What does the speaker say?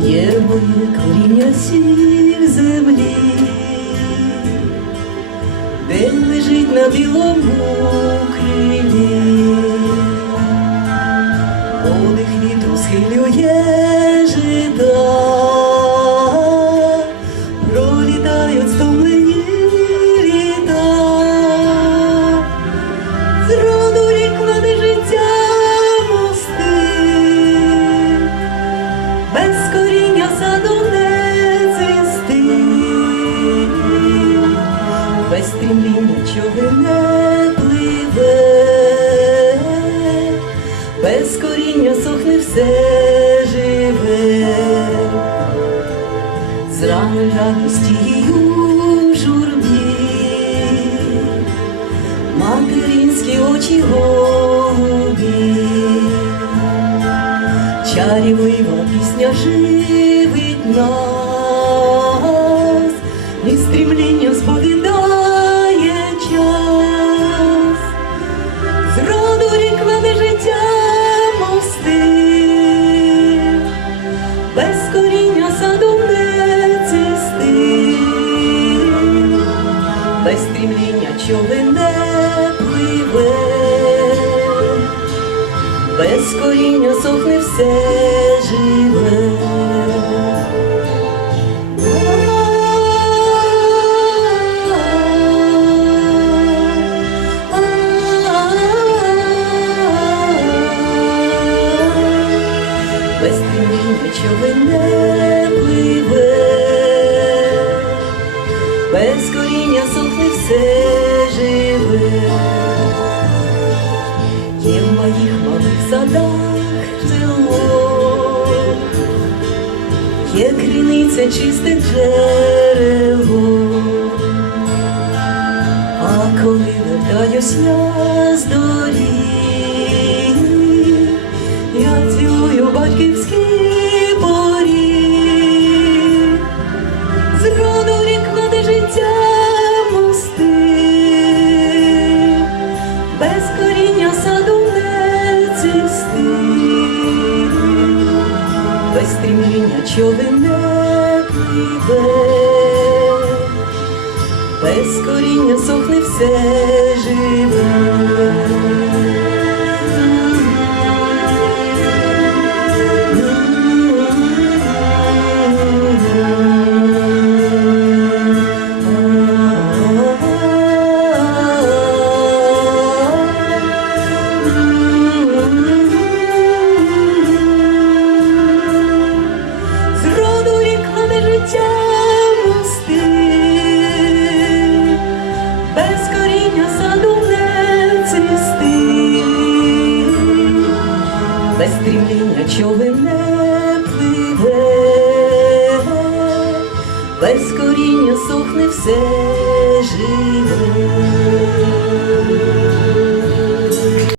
первое коріння сів землі, де лежить на білому. хай стрімління не пливе, без коріння сохне все живе, з рани радості у журбі, материнські очі голубі, чарівлива пісня живить нас, не стрімлі. Без стрімління човен не пливе, без коріння сохне все живе. Без тиміння човен не пливе, без коріння все живе. Є в моїх малих садах жило, є криниця чисте джерело. А коли вертаюсь я з доріг, я цілую батьківський без стріміння човен не пливе без коріння сохне все живе. без стрімління човен не пливе, без коріння сохне все живе.